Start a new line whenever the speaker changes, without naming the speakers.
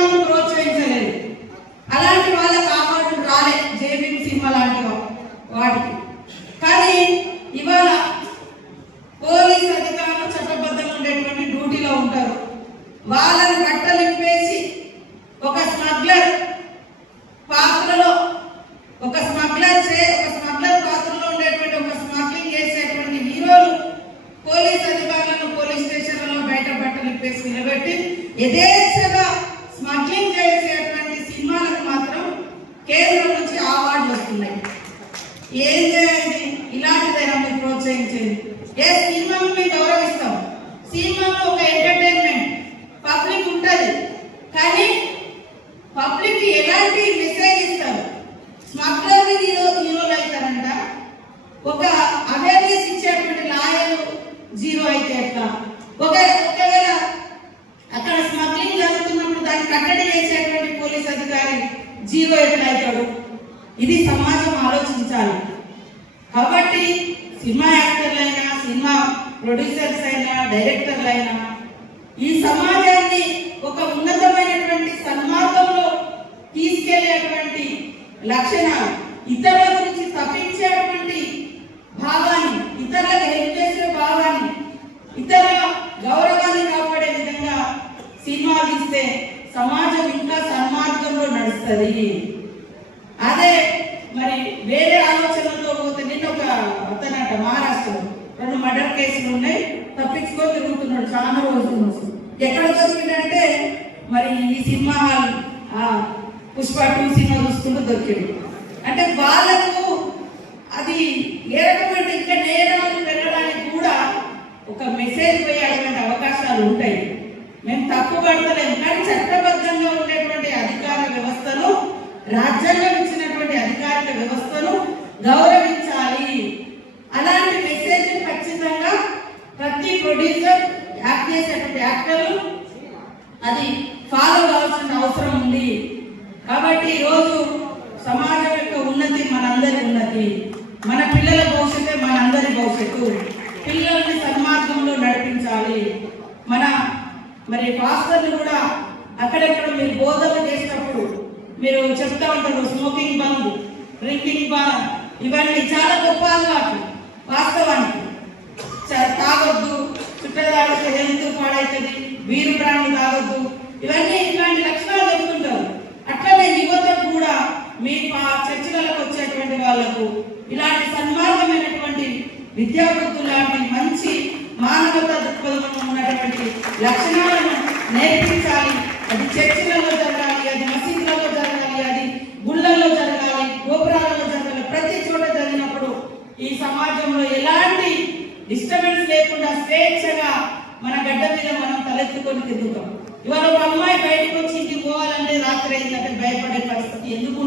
సినిమాను ప్రోత్సహించలేదు. అలాంటి వాళ్ళకి అవార్డు రాలే జేబీ సినిమా లాంటి వాటికి కానీ ఇవాళ పోలీస్ అధికారులు చట్టబద్ధంగా ఉండేటువంటి డ్యూటీలో ఉంటారు. వాళ్ళని కట్టలింపేసి ఒక స్మగ్లర్ పాత్రలో ఒక స్మగ్లర్ చే ఒక స్మగ్లర్ పాత్రలో ఉండేటువంటి ఒక స్మగ్లింగ్ చేసేటువంటి హీరోలు పోలీస్ అధికారులను పోలీస్ స్టేషన్లలో బయట బట్టలిప్పేసి నిలబెట్టి యథేచ్ఛగా మద్యం చేసేటువంటి సినిమాలకు మాత్రం కేంద్రం నుంచి అవార్డులు వస్తున్నాయి. ఏం చేయాలి? ఇలాంటిదైనా మీరు ప్రోత్సహించేది ఏ సినిమాను మేము గౌరవిస్తాం. సినిమాలో ఒక ఎంటర్టైన్మెంట్ పబ్లిక్ ఉంటుంది. కానీ పబ్లిక్ ఎలాంటి మెసేజ్ ఇస్తారు? స్మగ్లర్ హీరో హీరోలు అవుతారంట. ఒక అవేర్నెస్ ఇచ్చేటువంటి లాయర్ జీరో అయితే ఎట్లా? ఒక పోలీస్ జీవో జీరో ఎట్లా ఇది సమాజం ఆలోచించాలి. కాబట్టి సినిమా యాక్టర్లైనా సినిమా ప్రొడ్యూసర్స్ అయినా డైరెక్టర్లు అయినా ఈ సమాజాన్ని ఒక ఉన్నతమైనటువంటి సన్మార్గంలో తీసుకెళ్ళేటువంటి లక్షణాలు ఇతరుల గురించి తప్పించేటువంటి భావాన్ని ఇతరులకు హెల్ప్ చేసే భావాన్ని ఇతరుల గౌరవాన్ని కాపాడే విధంగా సినిమాలు ఇస్తే సమాజం ఇంకా సన్మార్గంలో నడుస్తుంది. అదే మరి వేరే ఆలోచనలతో పోతే నిన్న ఒక అతనట మహారాష్ట్రలో రెండు మర్డర్ కేసులు ఉన్నాయి తప్పించుకొని తిరుగుతున్నాడు చాలా రోజుల నుంచి. ఎక్కడ దొరికిందంటే మరి ఈ సినిమా హాల్ ఆ, పుష్ప టూ సినిమా చూసుకుంటూ దొరికింది అంటే వాళ్ళకు అది ఏ రకమైన ఇంకా నేరాలు పెరగడానికి కూడా ఒక మెసేజ్ పోయేటువంటి అవకాశాలు ఉంటాయి. మేము తప్పు పడతలేము. కానీ చట్టబద్ధంగా ఉండేటువంటి అధికార వ్యవస్థను రాజ్యాంగం ఇచ్చినటువంటి అధికారిక వ్యవస్థను గౌరవించాలి. అలాంటి మెసేజ్ ఖచ్చితంగా ప్రతి ప్రొడ్యూసర్ యాక్ట్ చేసేటువంటి యాక్టర్లు అది ఫాలో కావాల్సిన అవసరం ఉంది. కాబట్టి ఈరోజు సమాజం యొక్క ఉన్నతి మనందరి ఉన్నతి. మన పిల్లల భవిష్యత్తే మనందరి భవిష్యత్తు. పిల్లల్ని సన్మార్గంలో నడిపించాలి. మన మరి పాస్టర్లు కూడా అక్కడెక్కడ మీరు బోధన చేసినప్పుడు మీరు చెప్తా ఉంటారు స్మోకింగ్ బంద్ డ్రింకింగ్ బంద్ ఇవన్నీ చాలా గొప్ప అలవాటు వాస్తవానికి. తాగొద్దు చుట్టూ హెల్త్ పాడవుతుంది వీరు ప్రాణం తాగొద్దు. ఇవన్నీ ఇట్లాంటి లక్షణాలు చెప్తుంటారు. అట్లనే యువతకు కూడా మీ పా- వచ్చేటువంటి వాళ్ళకు ఇలాంటి సన్మార్గమైనటువంటి విద్యాబుద్ధులు లాంటి మంచి మానవతా దృక్పథంలో ఉన్నటువంటి లక్షణాలను నేర్పించాలి. అది చర్చిలలో జరగాలి అది మసీదులలో జరగాలి అది గుళ్ళల్లో జరగాలి గోపురాలలో జరగాలి. ప్రతి చోట జరిగినప్పుడు ఈ సమాజంలో ఎలాంటి డిస్టర్బెన్స్ లేకుండా స్వేచ్ఛగా మన గడ్డ మీద మనం తలెత్తుకొని తిరుగుతాం. ఇవాళ ఒక అమ్మాయి బయటకు వచ్చి ఇంటికి పోవాలంటే రాత్రి అయిందంటే భయపడే పరిస్థితి ఎందుకు